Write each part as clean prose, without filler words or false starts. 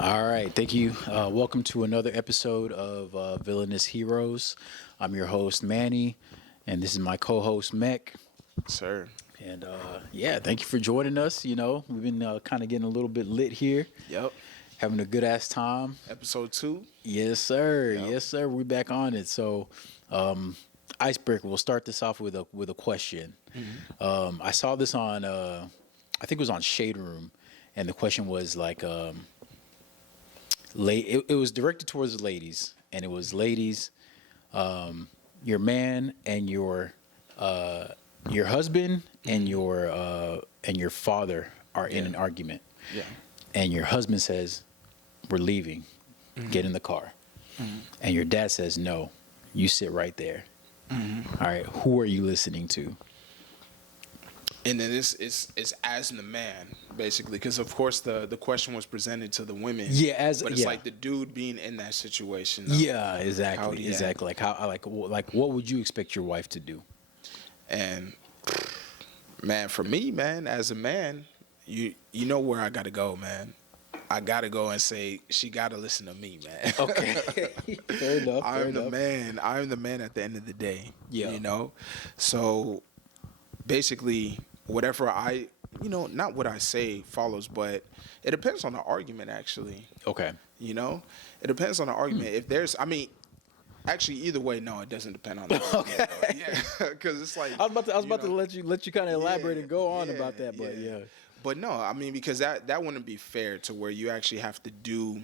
All right, thank you. Welcome to another episode of Villainous Heroes. I'm your host Manny, and this is my co-host Mech. Sir. And yeah, thank you for joining us. You know, we've been kind of getting a little bit lit here, Yep. having a good ass time. Episode 2. Yes, sir. Yep. Yes, sir. We're back on it. So, icebreaker. We'll start this off with a question. I saw this on, I think it was on Shade Room, and the question was like. It was directed towards the ladies, and it was ladies, your man and your husband and your father are in an argument. Yeah. And your husband says, "We're leaving. Get in the car." And your dad says, "No, you sit right there." All right, who are you listening to? And then it's as the man, basically, because of course the question was presented to the women. Yeah, but it's like the dude being in that situation. Yeah, exactly. Like how like what would you expect your wife to do? And man, for me, man, as a man, you know where I gotta go, man. I gotta go and say she gotta listen to me, man. Okay, fair enough. I'm the man. I'm the man at the end of the day. Yeah, you know. So basically, whatever not what I say follows, but it depends on the argument, actually. Okay. You know, it depends on the argument. If there's, actually, either way, no, it doesn't depend on the argument. Okay. Yeah, because it's like I was about to let you kind of elaborate and go on yeah, about that, but yeah. But no, because that wouldn't be fair to where you actually have to do,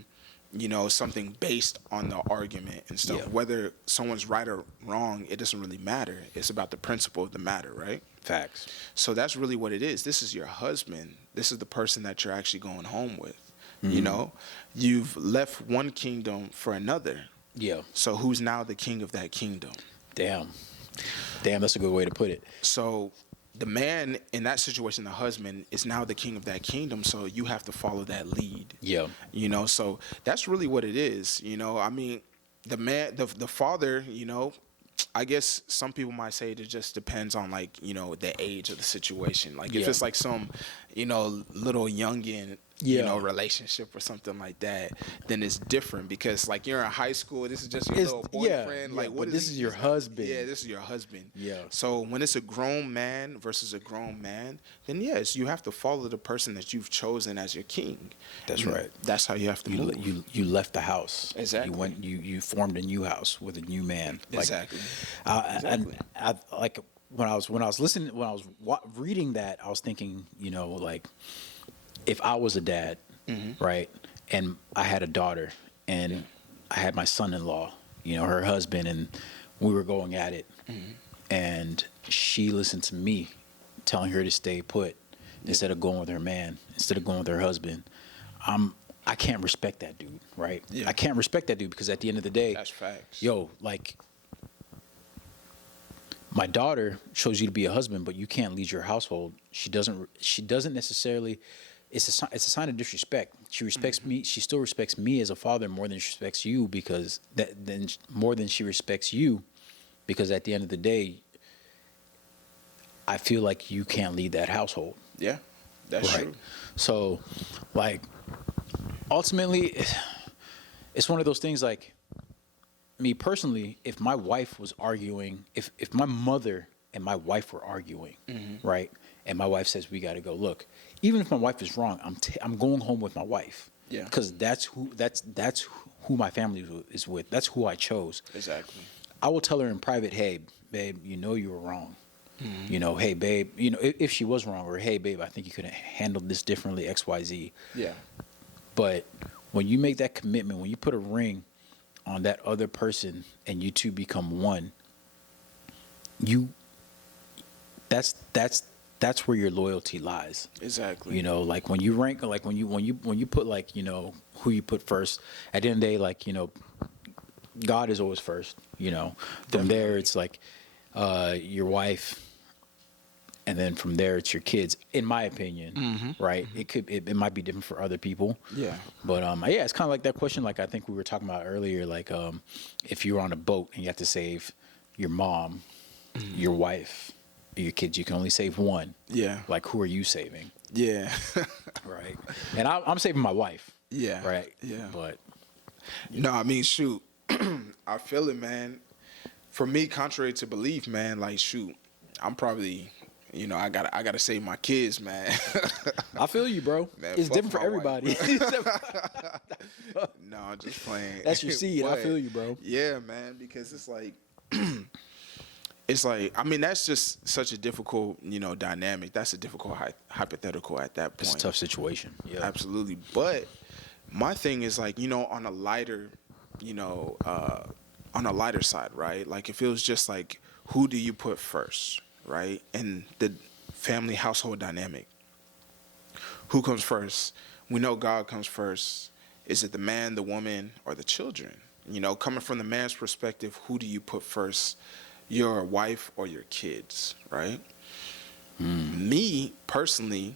something based on the argument and stuff. Yeah. Whether someone's right or wrong, it doesn't really matter. It's about the principle of the matter, right? Facts. So that's really what it is. This is your husband. This is the person that you're actually going home with. Mm-hmm. You've left one kingdom for another. Yeah. So who's now the king of that kingdom? Damn, that's a good way to put it. So the man in that situation, the husband, is now the king of that kingdom. So you have to follow that lead. Yeah. So that's really what it is. The man, the father, I guess some people might say it just depends on the age of the situation. Like if it's like some, little youngin, relationship or something like that, then it's different because like you're in high school, this is just your little boyfriend. This is your husband. Yeah, this is your husband. Yeah. So when it's a grown man versus a grown man, then yes, you have to follow the person that you've chosen as your king. That's right. That's how you have to move. You left the house. Exactly. You formed a new house with a new man. Exactly. And I like when I was reading that, I was thinking, like if I was a dad, right, and I had a daughter and I had my son-in-law, her husband, and we were going at it, and she listened to me telling her to stay put instead of going with her man, instead of going with her husband, I can't respect that dude, right? Yeah. I can't respect that dude because at the end of the day, that's facts. Like my daughter chose you to be a husband, but you can't lead your household. She doesn't necessarily. It's a sign of disrespect. She respects me. She still respects me as a father more than she respects you more than she respects you, because at the end of the day, I feel like you can't lead that household. Yeah, that's right. True. So, like, ultimately, it's one of those things. Like, me personally, if my wife was arguing, if my mother and my wife were arguing, right, and my wife says we got to go, look, even if my wife is wrong, I'm going home with my wife. Yeah. Because that's who my family is with. That's who I chose. Exactly. I will tell her in private, hey, babe, you were wrong. Hey, babe, if she was wrong, or hey, babe, I think you could have handled this differently, X, Y, Z. Yeah. But when you make that commitment, when you put a ring on that other person and you two become one, that's where your loyalty lies. Exactly. Like when you rank, like when you put like, who you put first, at the end of the day, like, God is always first, From there it's like your wife, and then from there it's your kids, in my opinion, right? It might be different for other people. Yeah. But it's kind of like that question, like I think we were talking about earlier, like if you're on a boat and you have to save your mom, your wife, your kids, you can only save one. Yeah. Like, who are you saving? Yeah. Right. And I'm saving my wife. Yeah. Right. Yeah. But No, I mean, shoot, I feel it, man. For me, contrary to belief, man, like, shoot, I'm probably, I gotta save my kids, man. I feel you, bro. Man, It's fuck different for my everybody. wife. No, I'm just playing. That's your seed. I feel you, bro. Yeah, man, because it's like, I mean, that's just such a difficult, dynamic. That's a difficult hypothetical at that point. It's a tough situation. Yeah. Absolutely. But my thing is like, on a lighter, on a lighter side, right? Like if it was just like, who do you put first, right? And the family household dynamic. Who comes first? We know God comes first. Is it the man, the woman, or the children? Coming from the man's perspective, who do you put first? Your wife or your kids, right? Me, personally,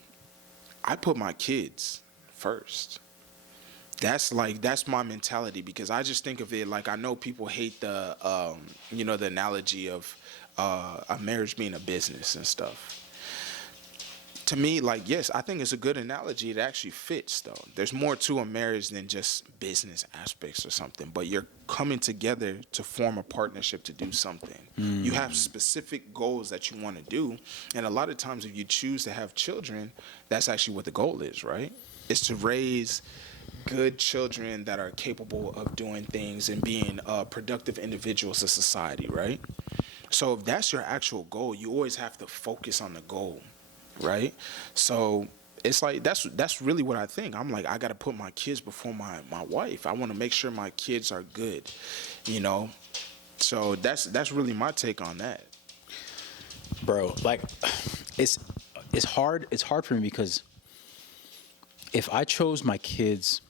I put my kids first. That's my mentality, because I just think of it like, I know people hate the the analogy of a marriage being a business and stuff. To me, like, yes, I think it's a good analogy. It actually fits, though. There's more to a marriage than just business aspects or something, but you're coming together to form a partnership to do something. You have specific goals that you want to do, and a lot of times if you choose to have children, that's actually what the goal is, right? It's to raise good children that are capable of doing things and being productive individuals in society, right? So if that's your actual goal, you always have to focus on the goal, right? So it's like that's really what I think. I'm like, I got to put my kids before my wife. I want to make sure my kids are good, So that's really my take on that. Bro, like it's hard for me, because if I chose my kids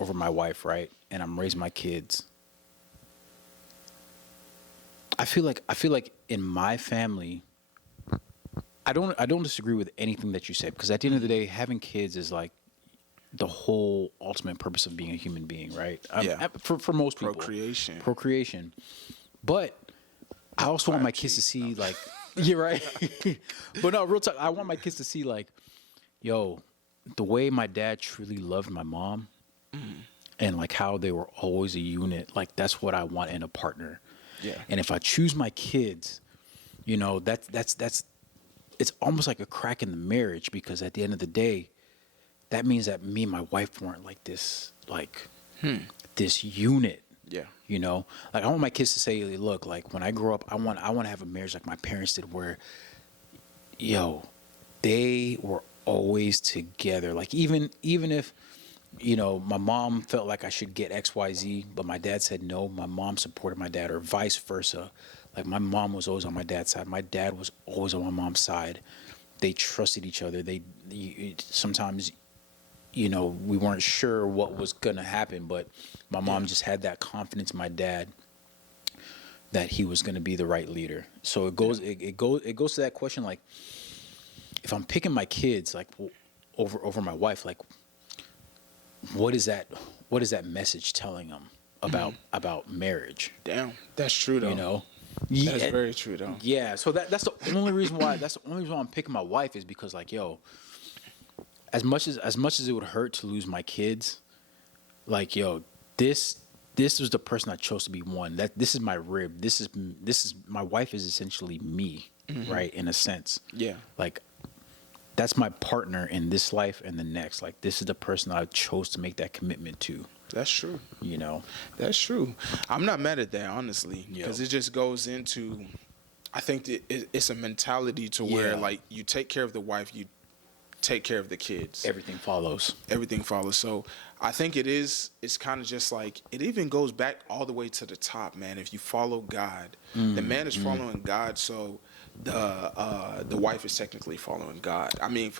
over my wife, right, and I'm raising my kids, I feel like in my family, I don't disagree with anything that you said, because at the end of the day, having kids is like the whole ultimate purpose of being a human being, right? Yeah. For most people, procreation. But I also want my kids to see like, you're right. But no, real talk. I want my kids to see like, yo, the way my dad truly loved my mom, and like how they were always a unit. Like that's what I want in a partner. Yeah. And if I choose my kids, that's it's almost like a crack in the marriage, because at the end of the day, that means that me and my wife weren't like this, this unit. Yeah. Like I want my kids to say, look, like when I grow up, I want to have a marriage like my parents did, where, they were always together. Like even if, my mom felt like I should get XYZ, but my dad said no, my mom supported my dad, or vice versa. Like my mom was always on my dad's side. My dad was always on my mom's side. They trusted each other. Sometimes, we weren't sure what was going to happen, but my mom just had that confidence in my dad that he was going to be the right leader. So it goes to that question, like, if I'm picking my kids, like, over my wife, like, what is that message telling them about marriage? Damn, that's true though. That's very true though. Yeah, so that's the only reason why I'm picking my wife, is because like, yo, as much as it would hurt to lose my kids, like, yo, this was the person I chose to be one. This is my rib. This is my wife is essentially me, right? In a sense. Yeah. Like, that's my partner in this life and the next. Like, this is the person I chose to make that commitment to. That's true. That's true. I'm not mad at that, honestly, because it just goes into, I think it's a mentality to where, like, you take care of the wife, you take care of the kids. Everything follows. So I think it's kind of just like, it even goes back all the way to the top, man. If you follow God, the man is following God, so the wife is technically following God. I mean,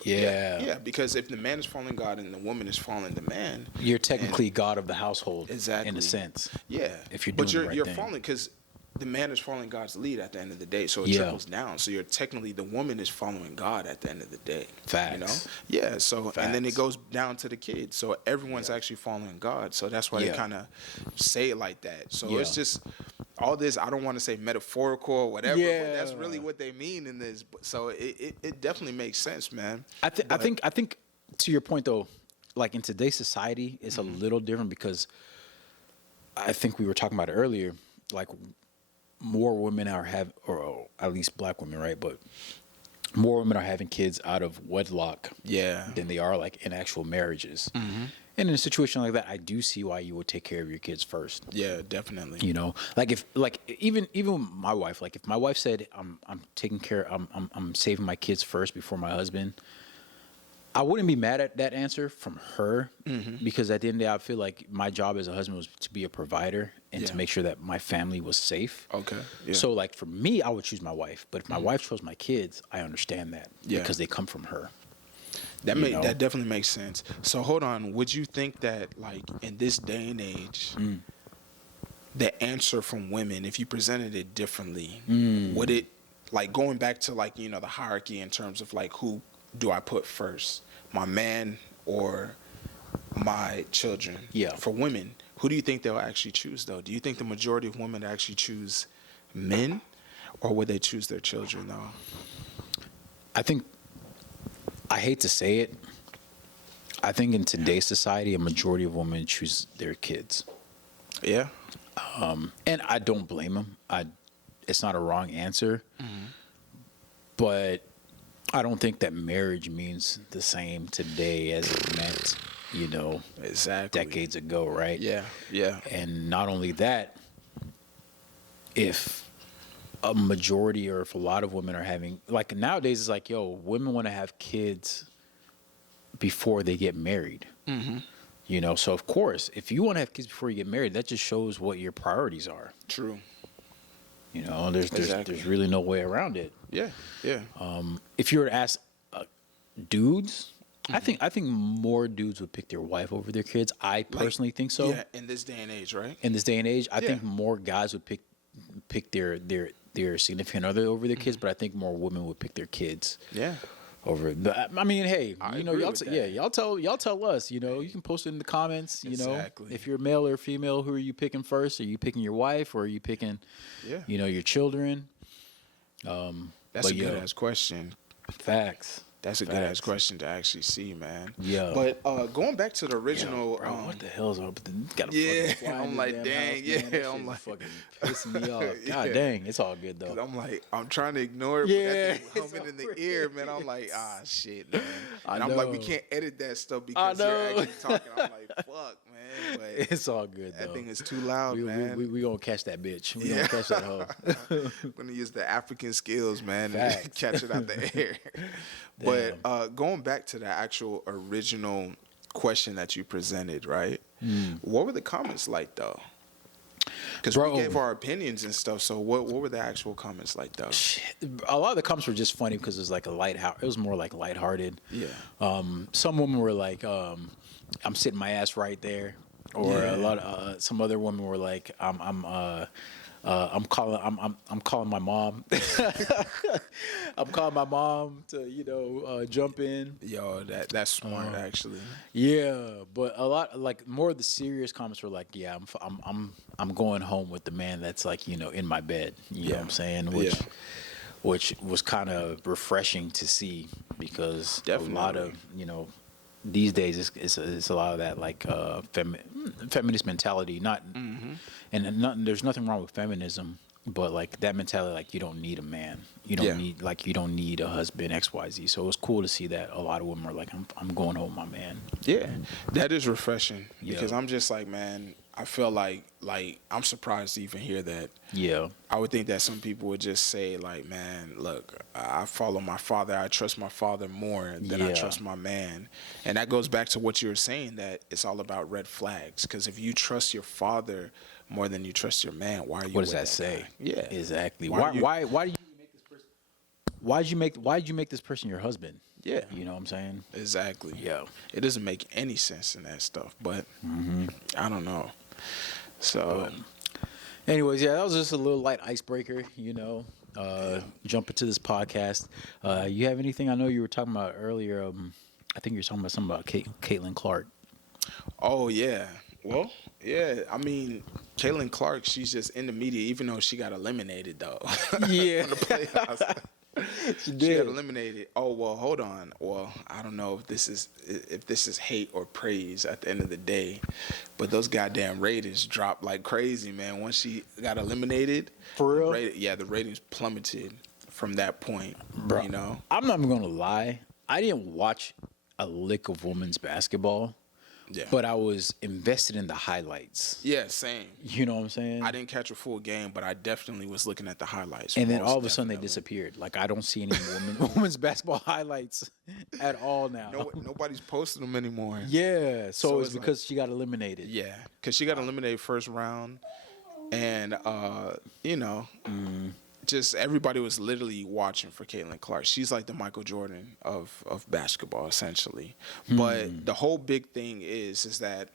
because if the man is following God and the woman is following the man, you're technically God of the household, exactly, in a sense. Yeah, if you're doing the right thing. You're following, because the man is following God's lead at the end of the day, so it trickles down. So you're technically, the woman is following God at the end of the day. Facts. Yeah. So and then it goes down to the kids. So everyone's actually following God. So that's why they kind of say it like that. So it's just all this. I don't want to say metaphorical or whatever, but that's really what they mean in this. So it definitely makes sense, man. I think to your point though, like in today's society, it's a little different because I think we were talking about it earlier. Like more women are or at least black women, right? But more women are having kids out of wedlock, than they are like in actual marriages. And in a situation like that, I do see why you would take care of your kids first. Yeah, definitely. You know, like if like even my wife, like if my wife said I'm taking care, I'm saving my kids first before my husband, I wouldn't be mad at that answer from her, because at the end of the day, I feel like my job as a husband was to be a provider and to make sure that my family was safe. Okay. Yeah. So like for me, I would choose my wife, but if my wife chose my kids, I understand that because they come from her. That definitely makes sense. So hold on, would you think that like in this day and age, the answer from women, if you presented it differently, would it, like going back to like, you know, the hierarchy in terms of like who do I put first, my man or my children? Yeah. For women, who do you think they'll actually choose though? Do you think the majority of women actually choose men, or would they choose their children though? I hate to say it, I think in today's society, a majority of women choose their kids. Yeah. And I don't blame them. It's not a wrong answer, but I don't think that marriage means the same today as it meant, you know, decades ago, right? Yeah, yeah. And not only that, if a majority or if a lot of women are having, like nowadays, it's like, yo, women want to have kids before they get married. You know, so of course, if you want to have kids before you get married, that just shows what your priorities are. True. You know, there's really no way around it. Yeah, yeah. If you were to ask dudes, I think more dudes would pick their wife over their kids. I personally think so. Yeah, in this day and age, right? In this day and age, I think more guys would pick their significant other over their kids, but I think more women would pick their kids. Yeah. Over. I mean, hey, you know, y'all tell us. You know, you can post it in the comments. You know, if you're male or female, who are you picking first? Are you picking your wife, or are you picking, you know, your children? That's a good ass question. Facts. That's a good ass question to actually see, man. Yeah. But going back to the original, bro, what the hell's up? Got I'm like, dang, house, I'm like, fucking pissing me off. God dang, it's all good though. I'm like, I'm trying to ignore it, but that thing humming in the ear, man. I'm like, shit, man. And I'm like, we can't edit that stuff because you're actually talking. I'm like, fuck, man. But it's all good though. That thing is too loud, man. We gonna catch that bitch. We gonna catch that hoe. I'm gonna use the African skills, man, and catch it out the air. But going back to the actual original question that you presented, right? What were the comments like, though? Because we gave our opinions and stuff. So what were the actual comments like, though? A lot of the comments were just funny because it was like it was more like lighthearted. Yeah. Some women were like, "I'm sitting my ass right there," or some other women were like, I'm calling my mom. I'm calling my mom to jump in. Yo, that's smart actually. Yeah, but a lot like more of the serious comments were like, yeah, I'm going home with the man that's like in my bed. You know what I'm saying? Which was kind of refreshing to see because a lot of these days it's a lot of that like feminist mentality. And there's nothing wrong with feminism, but like that mentality, like you don't need a man, you don't need a husband, XYZ. So it was cool to see that a lot of women were like, I'm going home, my man. Yeah, that is refreshing because I'm just like, man, I feel like I'm surprised to even hear that. Yeah, I would think that some people would just say like, man, look, I follow my father. I trust my father more than I trust my man. And that goes back to what you were saying, that it's all about red flags. Because if you trust your father more than you trust your man, why are you? What does that say? Guy? Yeah, exactly. Why do you make this person? Why did you make this person your husband? Yeah, you know what I'm saying? Exactly. Yeah, it doesn't make any sense in that stuff, but I don't know. So, anyways, that was just a little light icebreaker, jump into this podcast. You have anything? I know you were talking about earlier. I think you were talking about something about Caitlin Clark. Oh yeah. Well, yeah. I mean, Caitlin Clark, she's just in the media, even though she got eliminated though. Yeah. From the playoffs. She She did. got eliminated. Oh well, hold on. Well, I don't know if this is hate or praise at the end of the day, but those goddamn ratings dropped like crazy, man. Once she got eliminated, For real? the ratings plummeted from that point. Bro, You know, I'm not even gonna lie. I didn't watch a lick of women's basketball, yeah, but I was invested in the highlights. yeah, same. You know what I'm saying? I didn't catch a full game, but I definitely was looking at the highlights. And then most all of a sudden they definitely. disappeared. Like I don't see any women's basketball highlights at all now. Nobody's posting them anymore. Yeah, so, So it's it's because she got eliminated. Yeah, because she got eliminated first round, and you know, just everybody was literally watching for Caitlin Clark. She's like the Michael Jordan of basketball, essentially. But the whole big thing is that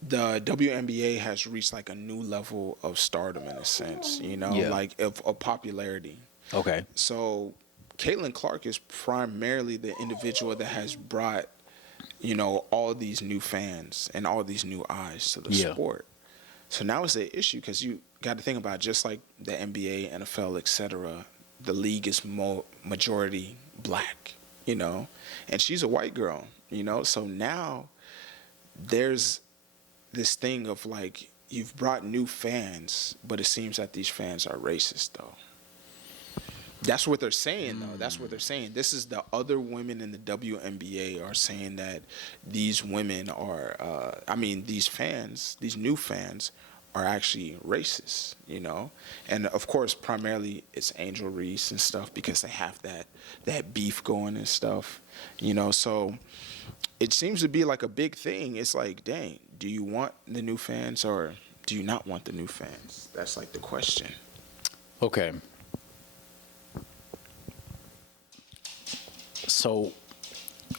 the WNBA has reached like a new level of stardom in a sense, you know, Yeah. like of popularity. Okay. So Caitlin Clark is primarily the individual that has brought, you know, all these new fans and all these new eyes to the Yeah. sport. So now it's an issue because you got to think about it, just like the NBA, NFL, etc. The league is majority black, you know, and she's a white girl, you know. So now there's this thing of like you've brought new fans, but it seems that these fans are racist though. That's what they're saying, though. That's what they're saying. This is the other women in the WNBA are saying that these women are, these fans, these new fans, are actually racist, you know? And of course, primarily it's Angel Reese and stuff because they have that beef going and stuff, you know? So it seems to be like a big thing. It's like, dang, do you want the new fans or do you not want the new fans? That's like the question. Okay. So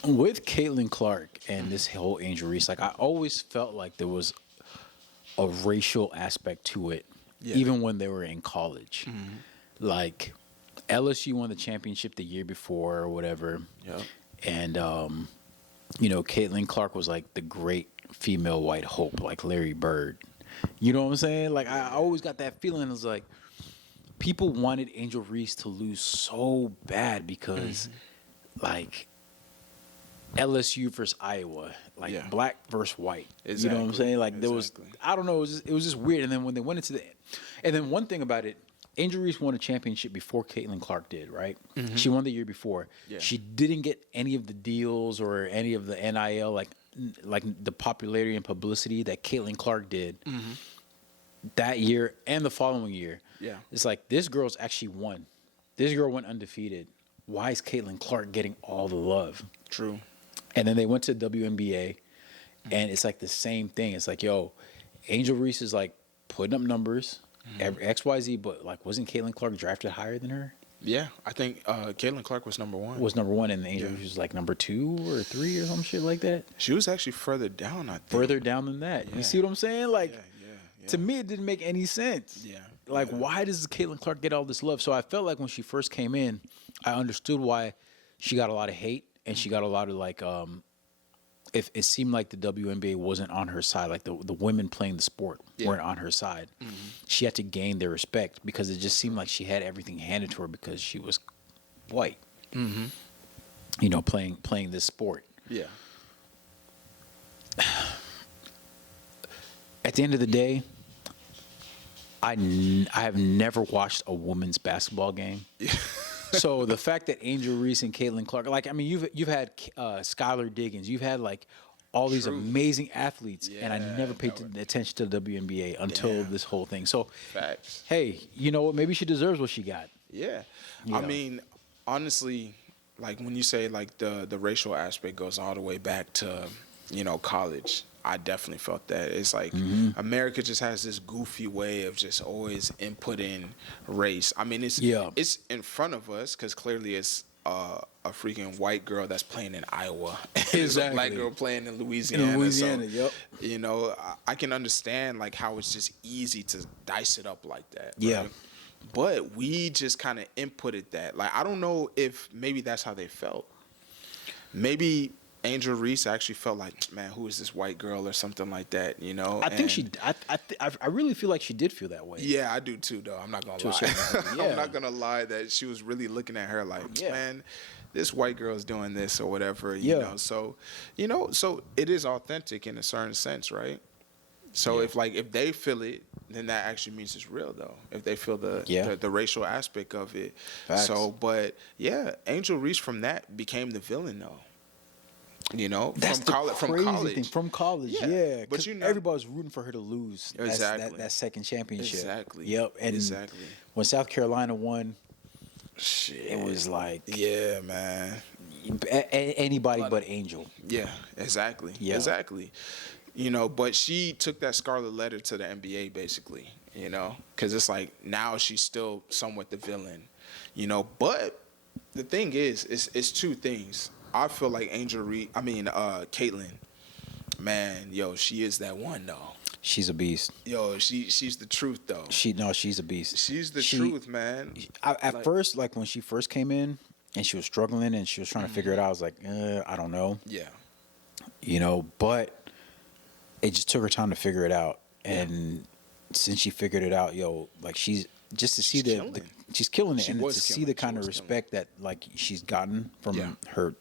with Caitlin Clark and this whole Angel Reese, like I always felt like there was a racial aspect to it, Yeah. even when they were in college. Like LSU won the championship the year before or whatever. Yep. And you know, Caitlin Clark was like the great female white hope, like Larry Bird. You know what I'm saying? Like I always got that feeling. It was like people wanted Angel Reese to lose so bad because like LSU versus Iowa, like Yeah. black versus white. You know what I'm Exactly. saying? Like there was, Exactly. I don't know, it was just weird. And then when they went into and then one thing about it, Angel Reese won a championship before Caitlin Clark did, right? She won the year before. Yeah. She didn't get any of the deals or any of the NIL, like the popularity and publicity that Caitlin Clark did that year and the following year. Yeah. It's like this girl's actually won. This girl went undefeated. Why is Caitlin Clark getting all the love? True. And then they went to WNBA, and it's like the same thing. It's like, yo, Angel Reese is like putting up numbers, XYZ, but like, wasn't Caitlin Clark drafted higher than her? Yeah, I think Caitlin Clark was number one. Was number one, and Angel Reese was like number 2 or 3 or some shit like that. She was actually further down, I think. Further down than that. Yeah. You see what I'm saying? Like, Yeah. to me, it didn't make any sense. Yeah. Like, Yeah. why does Caitlin Clark get all this love? So I felt like when she first came in, I understood why she got a lot of hate and she got a lot of like, if it seemed like the WNBA wasn't on her side, like the women playing the sport weren't on her side. She had to gain their respect because it just seemed like she had everything handed to her because she was white. You know, playing this sport. Yeah. At the end of the day, I have never watched a women's basketball game. So the fact that Angel Reese and Caitlin Clark, like, I mean, you've had Skylar Diggins, you've had like all these True. amazing athletes, and I Yeah, never paid that attention to the WNBA until Yeah. this whole thing. So, Facts. hey, you know what? Maybe she deserves what she got. Yeah. You I know. mean, honestly, like when you say like the racial aspect goes all the way back to, you know, college, I definitely felt that. It's like America just has this goofy way of just always inputting race. I mean, it's in front of us because clearly it's a freaking white girl that's playing in Iowa. It's a black Exactly. girl playing in Louisiana. In Louisiana, so, yep. You know, I can understand like how it's just easy to dice it up like that. Yeah. Right? But we just kind of inputted that. Like, I don't know if maybe that's how they felt. Maybe Angel Reese actually felt like, man, who is this white girl or something like that, you know? I think she. I really feel like she did feel that way. Yeah, I do too, though. I'm not gonna To a lie. certain degree, yeah. I'm not gonna lie that she was really looking at her like, Yeah. man, this white girl's doing this or whatever, Yeah. you know. So, so it is authentic in a certain sense, right? So Yeah. if they feel it, then that actually means it's real, though. If they feel Yeah. the racial aspect of it. Facts. So, but yeah, Angel Reese from that became the villain, though. You know, That's from the college. From crazy college. thing. From college, Yeah, yeah. but But you know- everybody's rooting for her to lose. Exactly. That second championship. Exactly. Yep. And Exactly. when South Carolina won, Shit. it was like Yeah, man. anybody but Angel. Yeah, exactly. Yeah. Exactly. You know, but she took that scarlet letter to the NBA, basically, you know, because it's like now she's still somewhat the villain, you know. But the thing is, it's two things. I feel like Caitlyn, man, yo, she is that one, though. She's a beast. Yo, she's the truth, though. She's a beast. She's the truth, man. At first, like when she first came in and she was struggling and she was trying to figure it out, I was like, I don't know. Yeah. You know, but it just took her time to figure it out. And since she figured it out, yo, like she's just to see She's the killing. she's killing it, She and was to see killing. the She kind of was killing. respect that like she's gotten from Yeah.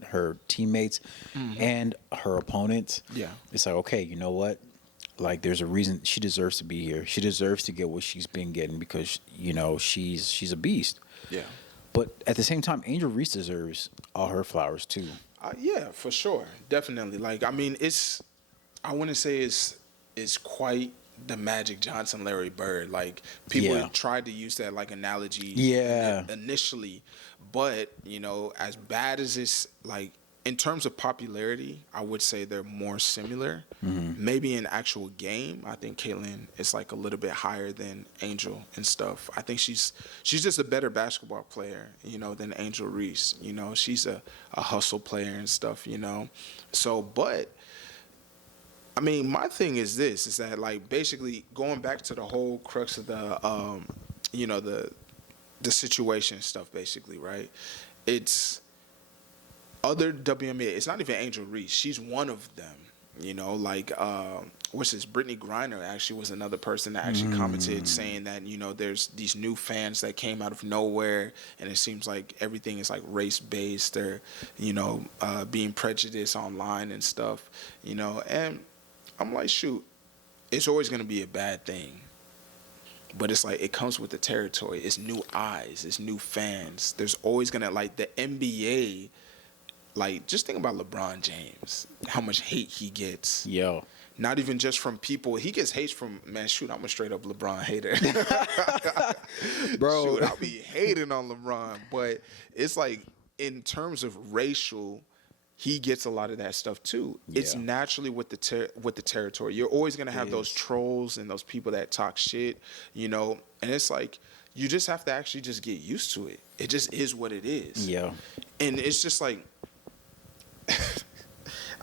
her teammates and her opponents. Yeah. It's like, okay, you know what? Like there's a reason she deserves to be here. She deserves to get what she's been getting because you know she's a beast. Yeah. But at the same time, Angel Reese deserves all her flowers too. Yeah, for sure, definitely. Like, I mean, I wouldn't say it's quite the Magic Johnson, Larry Bird. Like, people Yeah. tried to use that like analogy, Yeah. initially, but you know, as bad as it's like in terms of popularity, I would say they're more similar. Maybe in actual game, I think Caitlyn is like a little bit higher than Angel and stuff. I think she's just a better basketball player, you know, than Angel Reese. You know, she's a hustle player and stuff, you know. So, but I mean, my thing is this: is that like basically going back to the whole crux of the, you know, the situation stuff, basically, right? It's other WNBA. It's not even Angel Reese. She's one of them. You know, like what's this? Brittany Griner actually was another person that actually commented saying that, you know, there's these new fans that came out of nowhere, and it seems like everything is like race based. They're, you know, being prejudiced online and stuff. You know, and I'm like, shoot, it's always gonna be a bad thing. But it's like it comes with the territory. It's new eyes. It's new fans. There's always gonna like the NBA. Like, just think about LeBron James, how much hate he gets. Yo. Not even just from people. He gets hate from, man, shoot, I'm a straight up LeBron hater. Bro. Shoot, I'll be hating on LeBron. But it's like, in terms of racial, he gets a lot of that stuff too. It's Yeah. naturally with the territory. You're always going to have those trolls and those people that talk shit, you know. And it's like, you just have to actually just get used to it. It just is what it is. Yeah. And it's just like,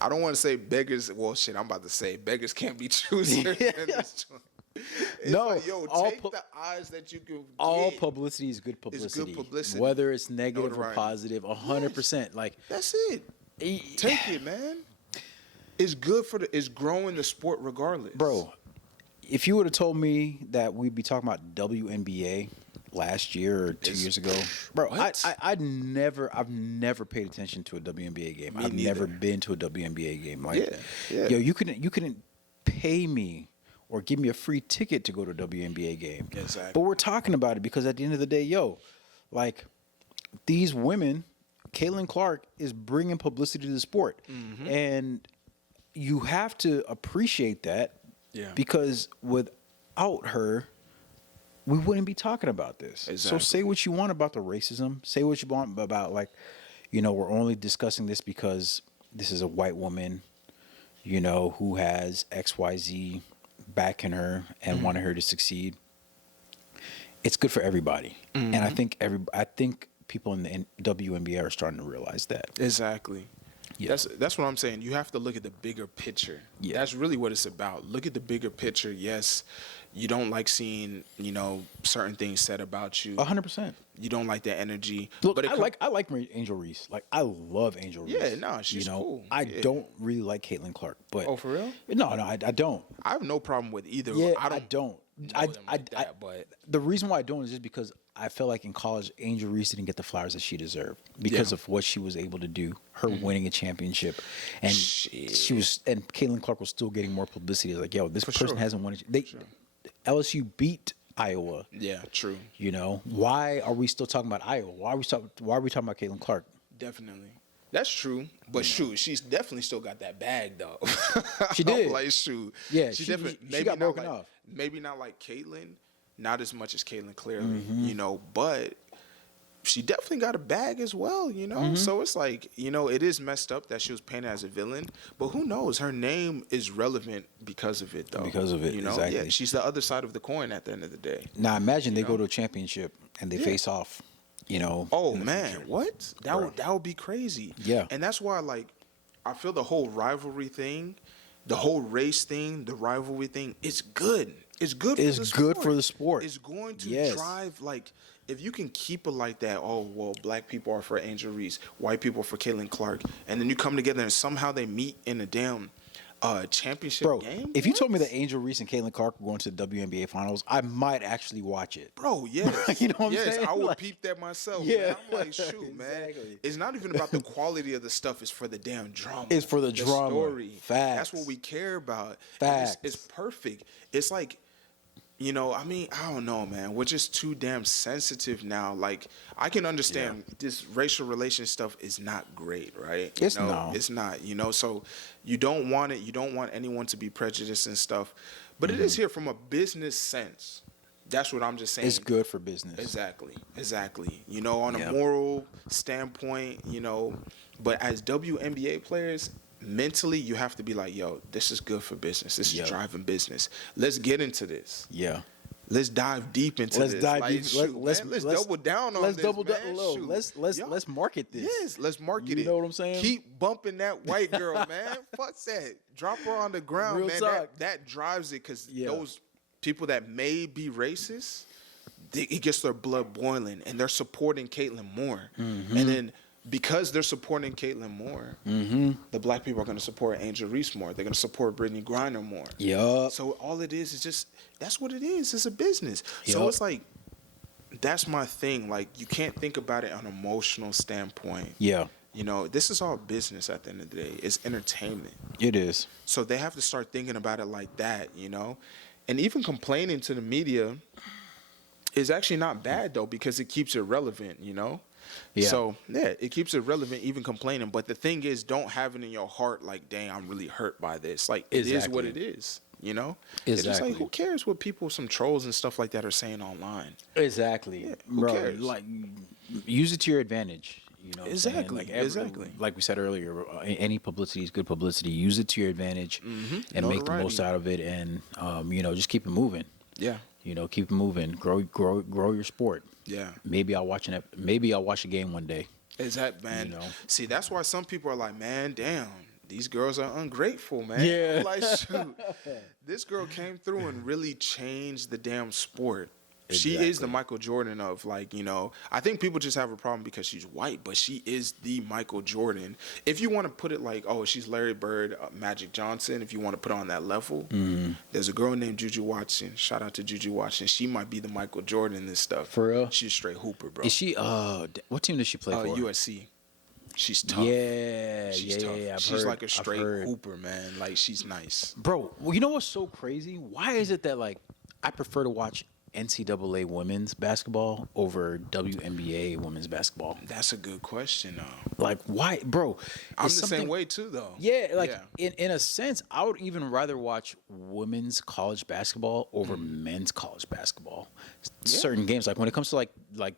I don't want to say beggars. Well, shit, I'm about to say beggars can't be choosers. in this joint. It's No, like, yo, all take the odds that you can All get. publicity is good publicity. publicity. Whether it's negative or Notoriety. positive, 100%. Like, That's it. Take it, man. It's good for it's growing the sport regardless. bro, if you would have told me that we'd be talking about WNBA last year or 2 years ago, bro, What? I've never paid attention to a WNBA game. Me I've neither. never been to a WNBA game. Like, Yeah. yo, you couldn't pay me or give me a free ticket to go to a WNBA game. Exactly. But we're talking about it because at the end of the day, yo, like these women, Caitlin Clark is bringing publicity to the sport, and you have to appreciate that. Yeah. Because without her, we wouldn't be talking about this. So Exactly. say what you want about the racism. Say what you want about, like, you know, we're only discussing this because this is a white woman, you know, who has XYZ backing her and wanting her to succeed. It's good for everybody. And I think people in the WNBA are starting to realize that. Exactly. Yeah. That's what I'm saying. You have to look at the bigger picture. Yeah. That's really what it's about. Look at the bigger picture. Yes, you don't like seeing, certain things said about you. 100%. You don't like that energy. Look, but I like Angel Reese. Like, I love Angel Reese. Yeah, no, she's cool. I Yeah. don't really like Caitlin Clark, but Oh, for real? No, I don't. I have no problem with either. Yeah, I I don't. don't. know them like that, but The reason why I don't is just because I felt like in college, Angel Reese didn't get the flowers that she deserved because of what she was able to do. Her winning a championship, and she was, and Caitlin Clark was still getting more publicity. Like, yo, this person hasn't won. LSU beat Iowa. Yeah, true. Why are we still talking about Iowa? Why are we talking about Caitlin Clark? Definitely. That's true. But shoot, she's definitely still got that bag though. She did. Like, shoot. Yeah, she she definitely maybe got not broken like, off. Maybe not like Caitlyn, not as much as Caitlyn clearly, but she definitely got a bag as well, So it's like, it is messed up that she was painted as a villain, but who knows? Her name is relevant because of it though. Because of it, exactly. Yeah, she's the other side of the coin at the end of the day. Now imagine they go to a championship and they face off. Oh man, what? That would be crazy. Yeah. And that's why, like, I feel the whole rivalry thing, the whole race thing, the rivalry thing, it's good. It's good for the sport. It's good for the sport. It's going to drive, like, if you can keep it like that, oh, well, black people are for Angel Reese, white people are for Caitlin Clark, and then you come together and somehow they meet in a damn championship game? If you told me that Angel Reese and Caitlin Clark were going to the WNBA finals, I might actually watch it. Bro, yes. You know what I'm saying? I would Like, peep that myself. yeah. Man. I'm like, shoot, man. It's not even about the quality of the stuff. It's for the damn drama. It's for the drama. Story. Facts. That's what we care about. Facts. It's perfect. It's like, I don't know, man. We're just too damn sensitive now. Like, I can understand this racial relation stuff is not great, right? It's not. It's not, so you don't want it. You don't want anyone to be prejudiced and stuff. But it is here from a business sense. That's what I'm just saying. It's good for business. Exactly. On a moral standpoint, but as WNBA players, mentally, you have to be like, yo, this is good for business. This is driving business. Let's get into this. Yeah. Let's dive deep into this. Let's double down on this. Let's market this. Yes, let's market it. You know what I'm saying? Keep bumping that white girl, man. Fuck that. Drop her on the ground, Real man. talk. That drives it because those people that may be racist, it gets their blood boiling, and they're supporting Caitlyn more. And then because they're supporting Caitlyn more, the black people are going to support Angel Reese more. They're going to support Brittany Griner more. Yup. So all it is just, that's what it is. It's a business. So it's like, that's my thing. Like, you can't think about it on an emotional standpoint. Yeah. This is all business at the end of the day. It's entertainment. It is. So they have to start thinking about it like that, And even complaining to the media is actually not bad, though, because it keeps it relevant, Yeah. So, it keeps it relevant, even complaining. But the thing is, don't have it in your heart like, dang, I'm really hurt by this. Like, it is what it is, Exactly. It's just like, who cares what people, some trolls and stuff like that are saying online? Exactly. Yeah, who cares? Like, use it to your advantage. Exactly. Exactly. Like we said earlier, any publicity is good publicity. Use it to your advantage and make the most out of it, and just keep it moving. Yeah. Keep it moving. Grow your sport. Yeah. Maybe I'll watch a game one day. Exactly, man. See, that's why some people are like, man, damn, these girls are ungrateful, man. Yeah. I'm like, shoot, this girl came through and really changed the damn sport. Exactly. She is the Michael Jordan of, like, I think people just have a problem because she's white, but she is the Michael Jordan. If you want to put it like, oh, she's Larry Bird, Magic Johnson, if you want to put it on that level, there's a girl named Juju Watson. Shout out to Juju Watson. She might be the Michael Jordan in this stuff. For real? She's a straight hooper, bro. Is she, what team does she play for? USC. She's tough. She's tough. She's like a straight hooper, man. Like, she's nice. Bro, well, you know what's so crazy? Why is it that, like, I prefer to watch NCAA women's basketball over WNBA women's basketball? That's a good question, though. Like, why, bro? I'm the same way too, though. Yeah, like in a sense, I would even rather watch women's college basketball over men's college basketball. Certain games, like when it comes to like